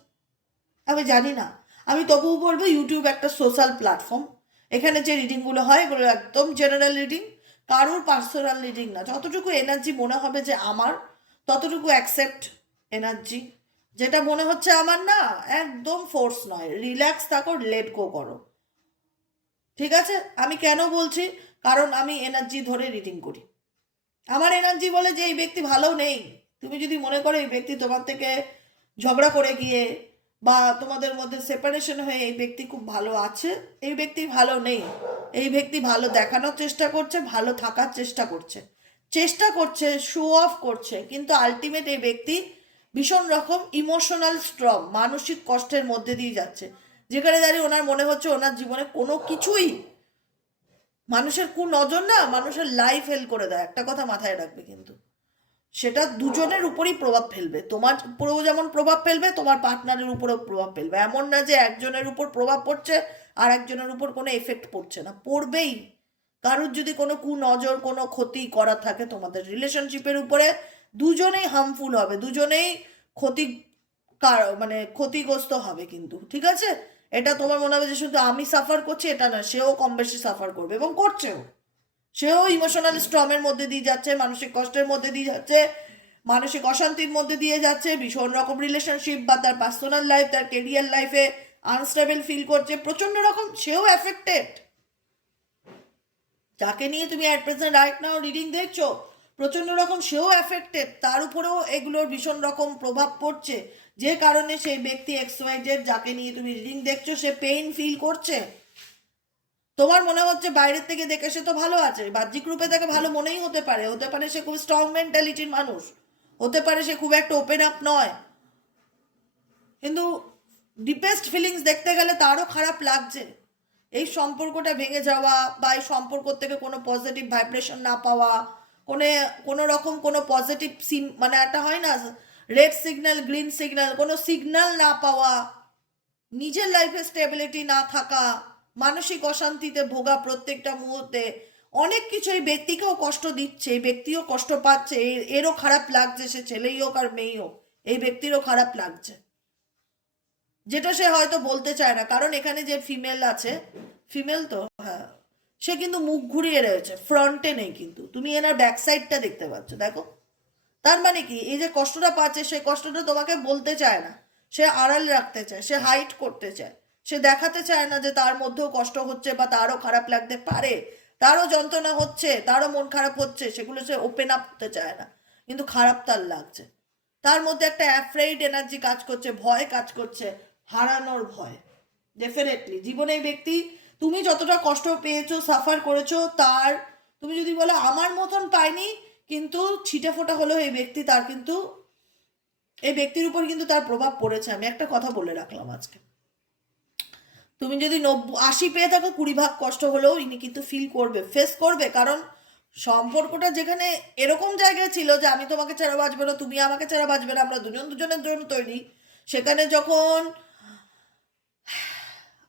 আমি জানি না, আমি তবুও বলবো ইউটিউব একটা সোশ্যাল প্ল্যাটফর্ম, এখানে যে রিডিংগুলো হয় এগুলো একদম জেনারেল রিডিং, কারোর পার্সোনাল রিডিং না। যতটুকু এনার্জি মনে হবে যে আমার, ততটুকু অ্যাকসেপ্ট এনার্জি। যেটা মনে হচ্ছে আমার না, একদম ফোর্স নয়, রিল্যাক্স থাকো, লেট গো করো। ঠিক আছে, আমি কেন বলছি? কারণ আমি এনার্জি ধরে রিডিং করি। আমার এনার্জি বলে যে এই ব্যক্তি ভালো নেই। তুমি যদি মনে করো এই ব্যক্তি তোমার থেকে ঝগড়া করে গিয়ে বা তোমাদের মধ্যে সেপারেশন হয়ে এই ব্যক্তি খুব ভালো আছে, এই ব্যক্তি ভালো নেই। এই ব্যক্তি ভালো দেখানোর চেষ্টা করছে, ভালো থাকার চেষ্টা করছে, শো অফ করছে, কিন্তু আলটিমেট এই ব্যক্তি ভীষণ রকম ইমোশনাল স্ট্রং, মানসিক কষ্টের মধ্যে দিয়ে যাচ্ছে, যেখানে দাঁড়িয়ে ওনার মনে হচ্ছে ওনার জীবনে কোনো কিছুই, মানুষের নজর না মানুষের লাইফ হেল করে দেয়। একটা কথা মাথায় রাখবে কিন্তু, সেটা দুজনের উপরই প্রভাব ফেলবে, তোমার উপরেও যেমন প্রভাব ফেলবে, তোমার পার্টনারের উপরেও প্রভাব ফেলবে। এমন না যে একজনের উপর প্রভাব পড়ছে আর একজনের উপর কোনো এফেক্ট পড়ছে না, পড়বেই। কারোর যদি কোনো কুনজর, কোনো ক্ষতি করা থাকে তোমাদের রিলেশনশিপের উপরে, দুজনেই হার্মফুল হবে, দুজনেই ক্ষতি মানে ক্ষতিগ্রস্ত হবে কিন্তু। ঠিক আছে, এটা তোমার মনে হবে যে শুধু আমি সাফার করছি, এটা না, সেও কম বেশি সাফার করবে এবং করছেও। সেও ইমোশনাল স্ট্রমের মধ্যে দিয়ে যাচ্ছে, মানসিক কষ্টের মধ্যে দিয়ে যাচ্ছে, মানসিক অশান্তির মধ্যে দিয়ে যাচ্ছে, ভীষণ রকম রিলেশনশিপ বা তার পার্সোনাল লাইফ, তার কেরিয়ার লাইফে আনস্টেবল ফিল করছে, প্রচন্ড রকম সেও এফেক্টেড। যাকে নিয়ে তুমি at present right now reading দেখছো, প্রচণ্ড রকম সেও অ্যাফেক্টেড, তার উপরেও এগুলোর ভীষণ রকম প্রভাব পড়ছে, যে কারণে সেই ব্যক্তি XYZ যাকে নিয়ে তুমি রিডিং দেখছো সে পেইন ফিল করছে। তোমার মনে হচ্ছে বাইরের থেকে দেখে সে তো ভালো আছে, বাহ্যিক রূপে তাকে ভালো মনেই হতে পারে, হতে পারে সে খুব স্ট্রং মেন্টালিটির মানুষ, হতে পারে সে খুব একটা ওপেন আপ নয়, কিন্তু ডিপেস্ট ফিলিংস দেখতে গেলে তারও খারাপ লাগছে এই সম্পর্কটা ভেঙে যাওয়া, বা এই সম্পর্ক থেকে কোনো পজিটিভ ভাইব্রেশন না পাওয়া, কোনো রকম কোনো পজিটিভ মানে একটা হয় না রেড সিগন্যাল গ্রিন সিগন্যাল, কোনো সিগন্যাল না পাওয়া, নিজের লাইফে স্টেবিলিটি না থাকা, মানসিক অশান্তিতে ভোগা প্রত্যেকটা মুহূর্তে, অনেক কিছু এই ব্যক্তিকেও কষ্ট দিচ্ছে, এই ব্যক্তিও কষ্ট পাচ্ছে, এরও খারাপ লাগছে, সে ছেলেই হোক আর মেয়েই হোক, এই ব্যক্তিরও খারাপ লাগছে, যেটা সে হয়তো বলতে চায় না। কারণ এখানে যে ফিমেল আছে, ফিমেল তো হ্যাঁ, সে কিন্তু মুখ ঘুরিয়ে রয়েছে, ফ্রন্টে নেই, কিন্তু তুমি এনার ব্যাক সাইডটা দেখতে পাচ্ছ, দেখো। তার মানে কি, এই যে কষ্টটা পাচ্ছে সেই কষ্টটা তোমাকে বলতে চায় না, সে আড়াল রাখতে চায়, সে হাইড করতে চায়, সে দেখাতে চায় না যে তার মধ্যেও কষ্ট হচ্ছে বা তারও খারাপ লাগতে পারে, তারও যন্ত্রণা হচ্ছে, তারও মন খারাপ হচ্ছে, সেগুলো সে ওপেন আপ করতে চায় না, কিন্তু খারাপ তার লাগছে। তার মধ্যে একটা অ্যাফ্রেইড এনার্জি কাজ করছে, ভয় কাজ করছে, হারানোর ভয়। ডেফিনেটলি জীবনে এই ব্যক্তি, তুমি যতটা কষ্ট পেয়েছো, সাফার করেছো, তার, তুমি যদি বলো আমার মতন পাইনি, কিন্তু ছিটে ফোটা হলেও এই ব্যক্তি, তার কিন্তু এই ব্যক্তির উপর কিন্তু তার প্রভাব পড়েছে। আমি একটা কথা বলে রাখলাম আজকে, তুমি যদি 80 পেয়ে থাকো, 20 ভাগ কষ্ট হলেও ইনি কিন্তু ফিল করবে, ফেস করবে। কারণ সম্পর্কটা যেখানে এরকম জায়গায় ছিল যে আমি তোমাকে ছাড়া বাঁচবে না, তুমি আমাকে ছাড়া বাঁচবে না, আমরা দুজন দুজনের জন্য তৈরি, সেখানে যখন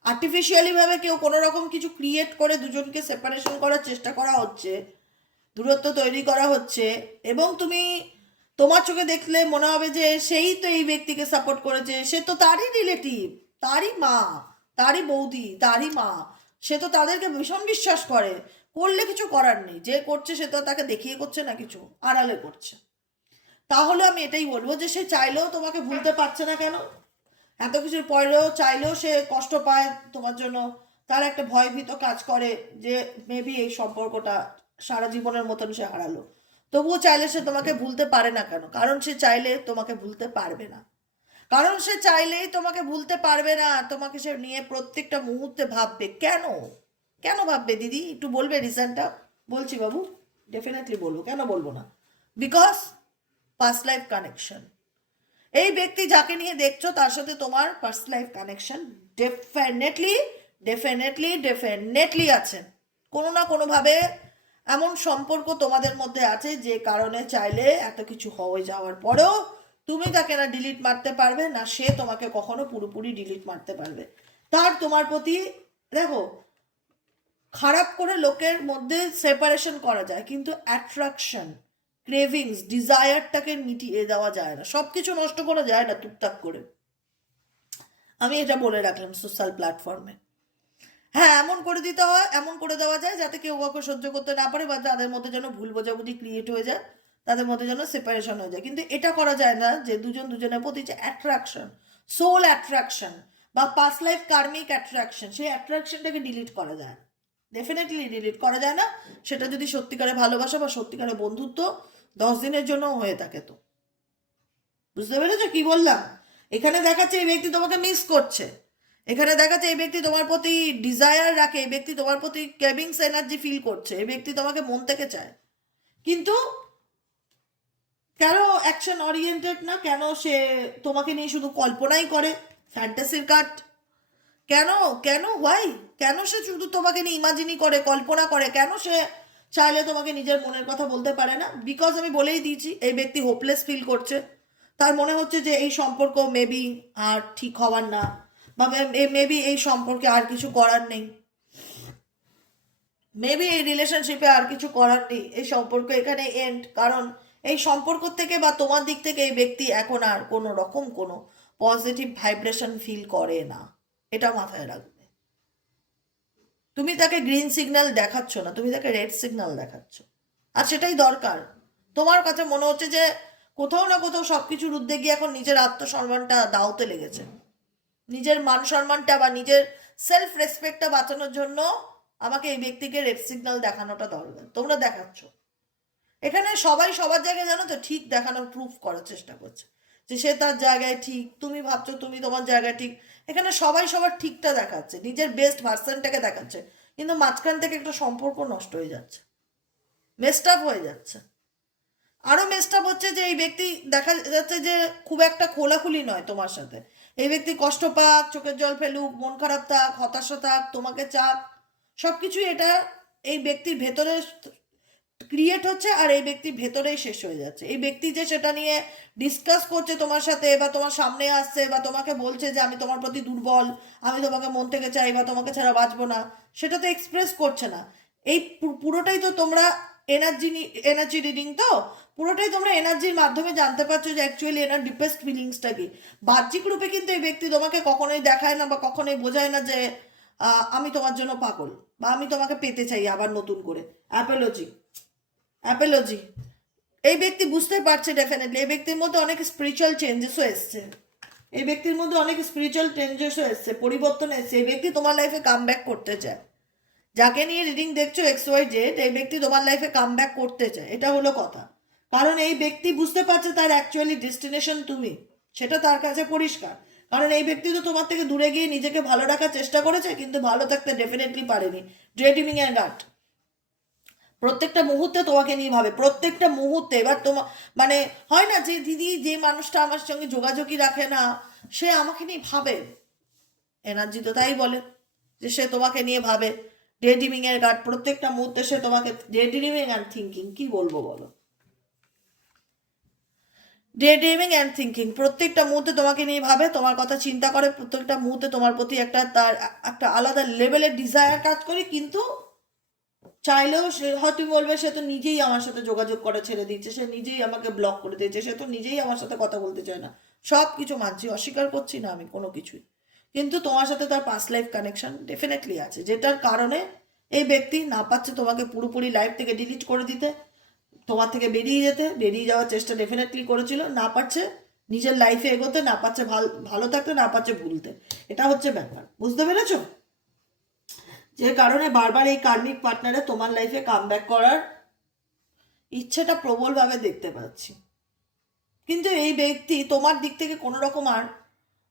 আর্টিফিশিয়ালি ভাবে কেউ কোনো রকম কিছু ক্রিয়েট করে দুজনকে সেপারেশন করার চেষ্টা করা হচ্ছে, দূরত্ব তৈরি করা হচ্ছে, এবং তুমি তোমার চোখে দেখলে মনে হবে যে সেই তো এই ব্যক্তিকে সাপোর্ট করেছে, সে তো তারই রিলেটিভ, তারই মা, তারই বৌদি, তারই মা, সে তো তাদেরকে ভীষণ বিশ্বাস করে, করলে কিছু করার নেই, যে করছে সে তো তাকে দেখিয়ে করছে না, কিছু আড়ালে করছে। তাহলে আমি এটাই বলবো যে সে চাইলেও তোমাকে ভুলতে পারছে না কেন, এত কিছুর পরেও চাইলেও সে কষ্ট পায় তোমার জন্য, তার একটা ভয়ভীত কাজ করে যে মেবি এই সম্পর্কটা সারা জীবনের মতন সে হারালো, তবুও চাইলে সে তোমাকে ভুলতে পারে না কেন? কারণ সে চাইলে তোমাকে ভুলতে পারবে না, কারণ সে চাইলেই তোমাকে ভুলতে পারবে না, তোমাকে সে নিয়ে প্রত্যেকটা মুহূর্তে ভাববে। কেন কেন ভাববে দিদি, একটু বলবে রিজনটা? বলছি বাবু, ডেফিনেটলি বলবো, কেন বলবো না, বিকজ পাস্ট লাইফ কানেকশন। এই ব্যক্তি যাকে নিয়ে দেখছো তার সাথে তোমার personal life connection definitely definitely definitely আছে, কোনো না কোনোভাবে এমন সম্পর্ক তোমাদের মধ্যে আছে যে কারণে চাইলে এত কিছু হয়ে যাওয়ার পরেও তুমি তাকে না ডিলিট মারতে পারবে, না সে তোমাকে কখনো পুরোপুরি ডিলিট মারতে পারবে। তার তোমার প্রতি, দেখো, খারাপ করে লোকের মধ্যে সেপারেশন করা যায়, কিন্তু অ্যাট্রাকশন, ক্রেভিংস, ডিজায়ারটাকে মিটিয়ে দেওয়া যায় না, সব কিছু নষ্ট করা যায় না টুকটাক করে। আমি এটা বলে রাখলাম সোশ্যাল প্ল্যাটফর্মে। হ্যাঁ, এমন করে দিতে হয়, এমন করে দেওয়া যায় যাতে কেউ কাউকে সহ্য করতে না পারে, বা তাদের মধ্যে যেন ভুল বোঝাবুঝি ক্রিয়েট হয়ে যায়, তাদের মধ্যে যেন সেপারেশন হয়ে যায়। কিন্তু এটা করা যায় না যে দুজন দুজনের প্রতি যে অ্যাট্রাকশন, সোল অ্যাট্রাকশন বা পাস্ট লাইফ কার্মিক অ্যাট্রাকশন, সেই অ্যাট্রাকশনটাকে ডিলিট করা যায়, ডেফিনেটলি ডিলিট করা যায় না। সেটা যদি সত্যিকারে ভালোবাসা বা সত্যিকারে বন্ধুত্ব 10 দিনের জন্য হয়ে থাকে তো। বুঝতে পেরেছো কি বললাম? এখানে দেখাচ্ছে এই ব্যক্তি তোমাকে মিস করছে, এখানে দেখাচ্ছে এই ব্যক্তি তোমার প্রতি ডিজায়ার রাখে, এই ব্যক্তি তোমার প্রতি ক্রেভিংস এনার্জি ফিল করছে, এই ব্যক্তি তোমাকে মন থেকে চায়, কিন্তু কেন অ্যাকশন ওরিয়েন্টেড না? কেন সে তোমাকে নিয়ে শুধু কল্পনাই করে, ফ্যান্টাসির কাট? কেন কেন হোয়াই? কেন সে শুধু তোমাকে নিয়ে ইমাজিনই করে, কল্পনা করে? কেন সে চাইলে তোমাকে নিজের মনের কথা বলতে পারে না? বিকজ আমি বলেই দিয়েছি, এই ব্যক্তি হোপলেস ফিল করছে, তার মনে হচ্ছে যে এই সম্পর্ক মেবি আর ঠিক হওয়ার না, বা মেবি এই সম্পর্কে আর কিছু করার নেই, মেবি এই রিলেশনশিপে আর কিছু করার নেই, এই সম্পর্ক এখানে এন্ড। কারণ এই সম্পর্ক থেকে বা তোমার দিক থেকে এই ব্যক্তি এখন আর কোনো রকম কোনো পজিটিভ ভাইব্রেশন ফিল করে না, এটা মাথায় রাখবে। তুমি তাকে গ্রিন সিগন্যাল দেখাচ্ছ না, তুমি তাকে রেড সিগন্যাল দেখাচ্ছ, আর সেটাই দরকার। তোমার কাছে মনে হচ্ছে যে কোথাও না কোথাও সবকিছুর ঊর্ধ্বে গিয়ে এখন নিজের আত্মসম্মানটা দাওতে লেগেছে, নিজের মান সম্মানটা বা নিজের সেলফ রেসপেক্টটা বাঁচানোর জন্য আমাকে এই ব্যক্তিকে রেড সিগন্যাল দেখানোটা দরকার, তোমরা দেখাচ্ছ। এখানে সবাই সবার জায়গায় জানো তো ঠিক দেখানোর প্রুফ করার চেষ্টা করছে যে সে তার জায়গায় ঠিক, তুমি ভাবছো তুমি তোমার জায়গায় ঠিক। এখানে সবাই সবার ঠিকটা দেখাচ্ছে, নিজের বেস্ট ভার্সনটাকে দেখাচ্ছে, কিন্তু মাঝখান থেকে একটা সম্পর্ক নষ্ট হয়ে যাচ্ছে, মেসড আপ হয়ে যাচ্ছে। আরও মেসড আপ হচ্ছে যে এই ব্যক্তি দেখা যাচ্ছে যে খুব একটা খোলাখুলি নয় তোমার সাথে। এই ব্যক্তি কষ্ট পাক, চোখের জল ফেলুক, মন খারাপ থাক, হতাশা থাক, তোমাকে চাক, সব কিছুই এটা এই ব্যক্তির ভেতরে ক্রিয়েট হচ্ছে, আর এই ব্যক্তির ভেতরেই শেষ হয়ে যাচ্ছে। এই ব্যক্তি যে সেটা নিয়ে ডিসকাস করছে তোমার সাথে, বা তোমার সামনে আসছে, বা তোমাকে বলছে যে আমি তোমার প্রতি দুর্বল, আমি তোমাকে মন থেকে চাই, বা তোমাকে ছাড়া বাঁচবো না, সেটা তো এক্সপ্রেস করছে না। এই পুরোটাই তো তোমরা এনার্জি রিডিং, তো পুরোটাই তোমরা এনার্জির মাধ্যমে জানতে পারছো যে অ্যাকচুয়ালি এনার ডিপেস্ট ফিলিংসটা কি। বাহ্যিক রূপে কিন্তু এই ব্যক্তি তোমাকে কখনোই দেখায় না বা কখনোই বোঝায় না যে আমি তোমার জন্য পাগল, বা আমি তোমাকে পেতে চাই আবার নতুন করে। Apology, Apology. এই ব্যক্তি বুঝতে পারছে ডেফিনেটলি, এই ব্যক্তির মধ্যে অনেক স্পিরিচুয়াল চেঞ্জেসও এসছে, এই ব্যক্তির মধ্যে অনেক স্পিরিচুয়াল চেঞ্জেসও এসছে, পরিবর্তন এসছে। এই ব্যক্তি তোমার লাইফে কাম ব্যাক করতে চায়। যাকে নিয়ে রিডিং দেখছো XYZ, এই ব্যক্তি তোমার লাইফে কাম ব্যাক করতে চায়, এটা হলো কথা। কারণ এই ব্যক্তি বুঝতে পারছে তার অ্যাকচুয়ালি ডেস্টিনেশন তুমি, সেটা তার কাছে পরিষ্কার। কারণ এই ব্যক্তি তো তোমার থেকে দূরে গিয়ে নিজেকে ভালো রাখার চেষ্টা করেছে, কিন্তু ভালো থাকতে ডেফিনেটলি পারেনি। ড্রেডিমিং অ্যান্ড আর্ট, প্রত্যেকটা মুহূর্তে তোমাকে নিয়ে ভাবে, প্রত্যেকটা মুহূর্তে। এবার তোমার মানে হয় না যে দিদি যে মানুষটা আমার সঙ্গে যোগাযোগই রাখে না সে আমাকে নিয়ে ভাবে, এনার্জি তো তাই বলে যে সে তোমাকে নিয়ে ভাবে। ডে ড্রিমিং এর কার্ড, প্রত্যেকটা মুহূর্তে সে তোমাকে ডে ড্রিমিং অ্যান্ড থিঙ্কিং, কি বলবো বলো, ডে ড্রিমিং অ্যান্ড থিঙ্কিং, প্রত্যেকটা মুহূর্তে তোমাকে নিয়ে ভাবে, তোমার কথা চিন্তা করে, প্রত্যেকটা মুহূর্তে তোমার প্রতি তার একটা আলাদা লেভেলের ডিজায়ার কাজ করে। কিন্তু চাইলেও সে হয়তো বলবে সে তো নিজেই আমার সাথে যোগাযোগ করা ছেড়ে দিচ্ছে, সে নিজেই আমাকে ব্লক করে দিয়েছে, সে তো নিজেই আমার সাথে কথা বলতে চায় না। সব কিছু মানছি, অস্বীকার করছি না আমি কোনো কিছুই, কিন্তু তোমার সাথে তার পাস্ট লাইফ কানেকশন ডেফিনেটলি আছে, যেটার কারণে এই ব্যক্তি না পাচ্ছে তোমাকে পুরোপুরি লাইফ থেকে ডিলিট করে দিতে, তোমার থেকে বেরিয়ে যাওয়ার চেষ্টা ডেফিনেটলি করেছিল, না পারছে নিজের লাইফে এগোতে, না পারছে ভালো থাকতে, না পারছে ভুলতে। এটা হচ্ছে ব্যাপার, বুঝতে পেরেছো? যে কারণে বারবার এই কার্মিক পার্টনারে তোমার লাইফে কাম ব্যাক করার ইচ্ছেটা প্রবলভাবে দেখতে পাচ্ছি। কিন্তু এই ব্যক্তি তোমার দিক থেকে কোনো রকম আর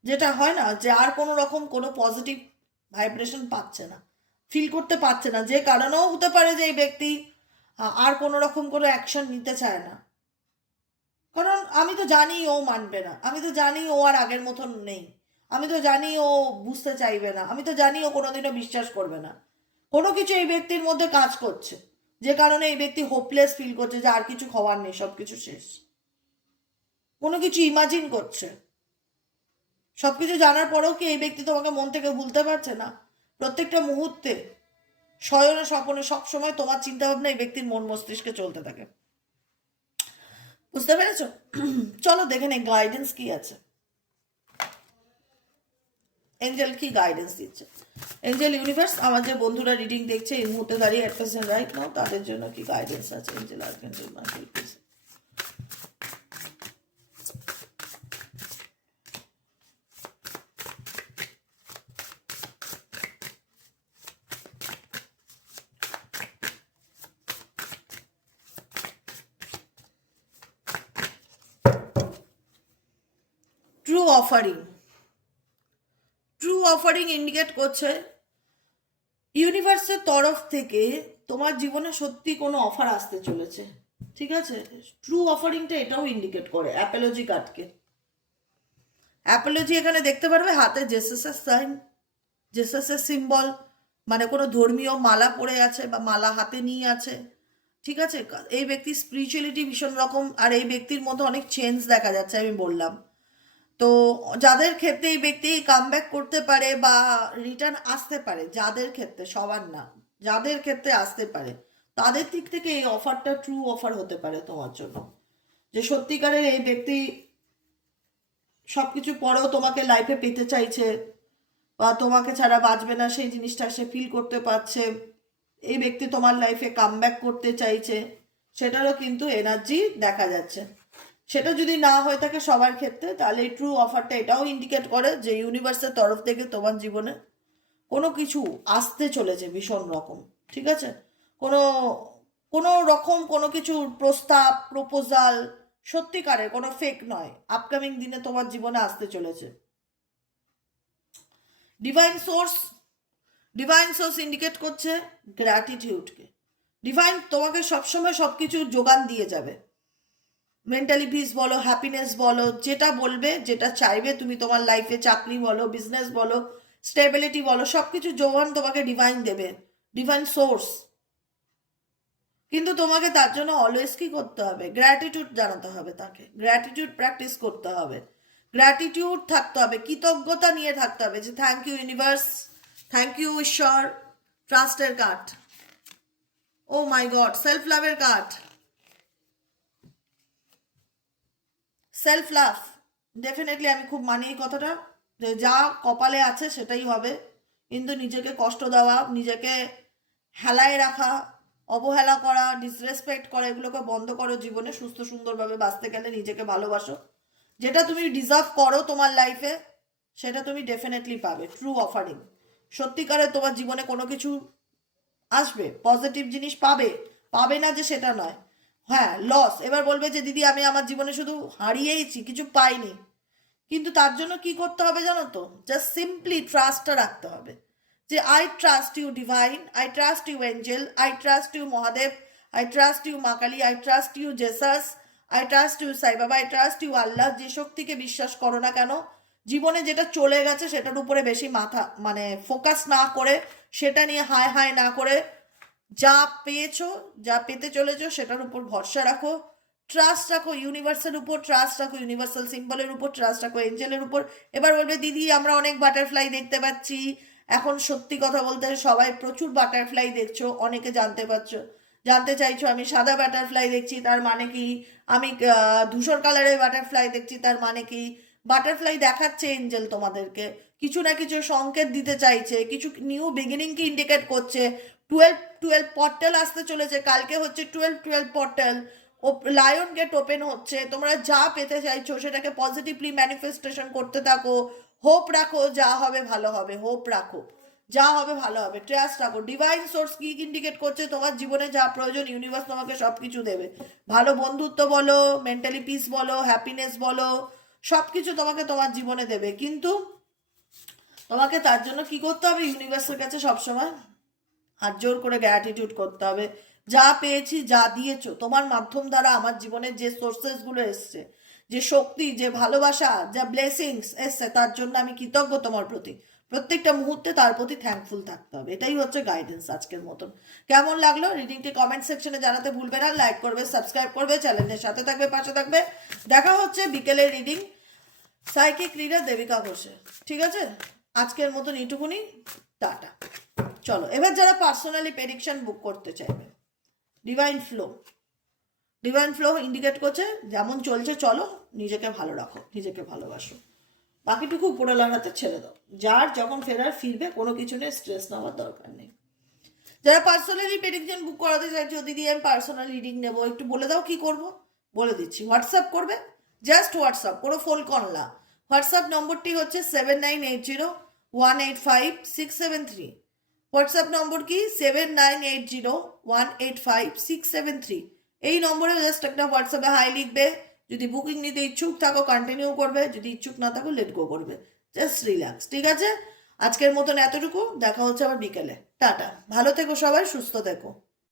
যেটা হয় না যে আর কোনো রকম কোনো পজিটিভ ভাইব্রেশন পাচ্ছে না, ফিল করতে পারছে না, যে কারণেও হতে পারে যে এই ব্যক্তি আর কোনো রকম কোনো অ্যাকশন নিতে চায় না। কারণ আমি তো জানি ও মানবে না, আমি তো জানি ও আর আগের মতন নেই, আমি তো জানি ও বুঝতে চাইবে না, আমি তো জানি ও কোনোদিনও বিশ্বাস করবে না। কোনো কিছু এই ব্যক্তির মধ্যে কাজ করছে, যে কারণে এই ব্যক্তি হোপলেস ফিল করছে যে আর কিছু হওয়ার নেই, সব কিছু শেষ। কোনো কিছু ইমাজিন করছে, সব কিছু জানার পরেও কি এই ব্যক্তি তোমাকে মন থেকে ভুলতে পারছে না? প্রত্যেকটা মুহূর্তে শয়নে স্বপনে সবসময় তোমার চিন্তাভাবনা এই ব্যক্তির মন মস্তিষ্কে চলতে থাকে, বুঝতে পেরেছো? চলো দেখে নেই গাইডেন্স কি আছে, এঞ্জেল কি গাইডেন্স দিচ্ছে। এঞ্জেল ইউনিভার্স, আমার যে বন্ধুরা রিডিং দেখছে এই মুহূর্তে দাঁড়িয়ে এট প্রেজেন্ট রাইট নাও, তাদের জন্য কি গাইডেন্স আছে angel archangel Michael please. True offering, true offering indicate করছে ইউনিভার্সের তরফ থেকে তোমার জীবনে সত্যি কোনো অফার আসতে চলেছে, ঠিক আছে? ট্রু অফারিংটা এটাও ইন্ডিকেট করে অ্যাপোলজি কার্ডকে। অ্যাপোলজি এখানে দেখতে পারবে হাতে জেসাসের সাইন, জেসাসের সিম্বল, মানে কোনো ধর্মীয় মালা পরে আছে বা মালা হাতে নিয়ে আছে, ঠিক আছে? এই ব্যক্তির স্পিরিচুয়ালিটি ভীষণ রকম, আর এই ব্যক্তির মধ্যে অনেক চেঞ্জ দেখা যাচ্ছে, আমি বললাম তো। যাদের ক্ষেত্রে এই ব্যক্তি কাম ব্যাক করতে পারে বা রিটার্ন আসতে পারে, যাদের ক্ষেত্রে, সবার না, যাদের ক্ষেত্রে আসতে পারে তাদের দিক থেকে এই অফারটা ট্রু অফার হতে পারে তোমার জন্য, যে সত্যিকারের এই ব্যক্তি সবকিছু পরেও তোমাকে লাইফে পেতে চাইছে, বা তোমাকে ছাড়া বাঁচবে না সেই জিনিসটা সে ফিল করতে পারছে। এই ব্যক্তি তোমার লাইফে কাম ব্যাক করতে চাইছে, সেটারও কিন্তু এনার্জি দেখা যাচ্ছে। সেটা যদি না হয়ে থাকে সবার ক্ষেত্রে, তাহলে এই ট্রু অফারটা এটাও ইন্ডিকেট করে যে ইউনিভার্সের তরফ থেকে তোমার জীবনে কোনো কিছু আসতে চলেছে ভীষণ রকম, ঠিক আছে? কোনো কোনো রকম কোনো কিছুর প্রস্তাব প্রপোজাল সত্যিকারের, কোনো ফেক নয়, আপকামিং দিনে তোমার জীবনে আসতে চলেছে। ডিভাইন সোর্স ইন্ডিকেট করছে গ্র্যাটিটিউডকে। ডিভাইন তোমাকে সবসময় সব কিছুর যোগান দিয়ে যাবে। মেন্টালি পিস বলো, হ্যাপিনেস বলো, যেটা বলবে, যেটা চাইবে তুমি তোমার লাইফে, চাকরি বলো, বিজনেস বলো, স্টেবিলিটি বলো, সব কিছু যোগান তোমাকে ডিভাইন দেবে, ডিভাইন সোর্স। কিন্তু তোমাকে তার জন্য অলওয়েজ কি করতে হবে? গ্র্যাটিটিউড জানাতে হবে, তাকে গ্র্যাটিটিউড প্র্যাকটিস করতে হবে, গ্র্যাটিটিউড থাকতে হবে, কৃতজ্ঞতা নিয়ে থাকতে হবে যে thank you universe, thank you ঈশ্বর। ট্রাস্টের card, oh my god, self লাভের কার্ড। সেলফ লাভ ডেফিনেটলি আমি খুব মানি এই কথাটা, যে যা কপালে আছে সেটাই হবে। কিন্তু নিজেকে কষ্ট দেওয়া, নিজেকে হেলায় রাখা, অবহেলা করা, ডিসরেসপেক্ট করা, এগুলোকে বন্ধ করো। জীবনে সুস্থ সুন্দরভাবে বাঁচতে গেলে নিজেকে ভালোবাসো। যেটা তুমি ডিজার্ভ করো তোমার লাইফে, সেটা তুমি ডেফিনেটলি পাবে। ট্রু অফারিং, সত্যিকারে তোমার জীবনে কোনো কিছু আসবে, পজিটিভ জিনিস পাবে, পাবে না যে সেটা নয়। হ্যাঁ, লস, এবার বলবে যে দিদি আমি আমার জীবনে শুধু হারিয়েইছি, কিছু পাইনি। কিন্তু তার জন্য কি করতে হবে জানো তো? জাস্ট সিম্পলি ট্রাস্টটা রাখতে হবে, যে I trust you divine, I trust you angel, I trust you Mahadev, I trust you Ma Kali, I trust you Jesus, I trust you Sai Baba, I trust you আল্লাহ। যে শক্তিকে বিশ্বাস করো না কেন, জীবনে যেটা চলে গেছে সেটার উপরে বেশি মাথা মানে ফোকাস না করে, সেটা নিয়ে হায় হায় না করে, যা পেয়েছো, যা পেতে চলেছো সেটার উপর ভরসা রাখো, ট্রাস্ট রাখো ইউনিভার্সের উপর, ট্রাস্ট রাখো ইউনিভার্সাল সিম্বলের উপর, ট্রাস্ট রাখো এঞ্জেলের উপর। এবার বলবে দিদি আমরা অনেক বাটারফ্লাই দেখতে পাচ্ছি, এখন সত্যি কথা বলতে সবাই প্রচুর বাটারফ্লাই দেখছো, অনেকে জানতে চাইছো আমি সাদা বাটারফ্লাই দেখছি তার মানে কি, আমি ধূসর কালারের বাটারফ্লাই দেখছি তার মানে কি। বাটারফ্লাই দেখাচ্ছে এঞ্জেল তোমাদেরকে, কিছু না কিছু সংকেত দিতে চাইছে, কিছু নিউ বিগিনিংকে ইন্ডিকেট করছে। 12 পোর্টাল আসতে চলেছে, কালকে হচ্ছে 12 পোর্টাল, ও লায়ন গেট ওপেন হচ্ছে। তোমরা যা পেতে চাইছো সেটাকে পজিটিভলি ম্যানিফেস্টেশন করতে থাকো, হোপ রাখো, যা হবে ভালো হবে, হোপ রাখো, যা হবে ভালো হবে, ট্রাস্ট রাখো। ডিভাইন সোর্স কি ইন্ডিকেট করছে? তোমার জীবনে যা প্রয়োজন ইউনিভার্স তোমাকে সব কিছু দেবে। ভালো বন্ধুত্ব বলো, মেন্টালি পিস বলো, হ্যাপিনেস বলো, সব কিছু তোমাকে তোমার জীবনে দেবে। কিন্তু তোমাকে তার জন্য কি করতে হবে? ইউনিভার্সের কাছে সবসময় হাত জোর করে গ্র্যাটিটিউড করতে হবে। যা পেয়েছি, যা দিয়েছো তোমার মাধ্যম দ্বারা আমার জীবনে, যে সোর্সেসগুলো এসছে, যে শক্তি, যে ভালোবাসা, যা ব্লেসিংস এসছে, তার জন্য আমি কৃতজ্ঞ তোমার প্রতি। প্রত্যেকটা মুহূর্তে তার প্রতি থ্যাঙ্কফুল থাকতে হবে। এটাই হচ্ছে গাইডেন্স আজকের মতন। কেমন লাগলো রিডিংটি কমেন্ট সেকশনে জানাতে ভুলবে না। লাইক করবে, সাবস্ক্রাইব করবে, চ্যানেলের সাথে থাকবে, পাশে থাকবে। দেখা হচ্ছে বিকেলের রিডিং সাইকিক রিডার দেবিকা ঘোষে। ঠিক আছে, আজকের মতন এইটুকুনি, টাটা। চলো এবার যারা পার্সোনালি প্রেডিকশন বুক করতে চাইবে, ডিভাইন ফ্লো ইন্ডিকেট করছে যেমন চলছে চলো, নিজেকে ভালো রাখো, নিজেকে ভালোবাসো, বাকিটুকু উপরওয়ালার হাতে ছেড়ে দাও। যার যখন ফিরবে, কোনো কিছু নিয়ে স্ট্রেস নেওয়ার দরকার নেই। যারা পার্সোনালি প্রেডিকশন বুক করাতে চাইছো, দিদি আমি পার্সোনাল রিডিং নেবো, একটু বলে দাও কি করব। বলে দিচ্ছি, হোয়াটসঅ্যাপ করবে, জাস্ট হোয়াটসঅ্যাপ, কোনো ফোন কল না। হোয়াটসঅ্যাপ নম্বরটি হচ্ছে 7980185673। হোয়াটসঅ্যাপ নম্বর কি? 7980185673। এই নম্বরে জাস্ট একটা হোয়াটসঅ্যাপে হাই লিখবে। যদি বুকিং নিতে ইচ্ছুক থাকো কন্টিনিউ করবে, যদি ইচ্ছুক না থাকো লেট গো করবে, জাস্ট রিল্যাক্স। ঠিক আছে, আজকের মতন এতটুকু, দেখা হচ্ছে আবার বিকেলে। টাটা, ভালো থেকো সবাই, সুস্থ থেকো।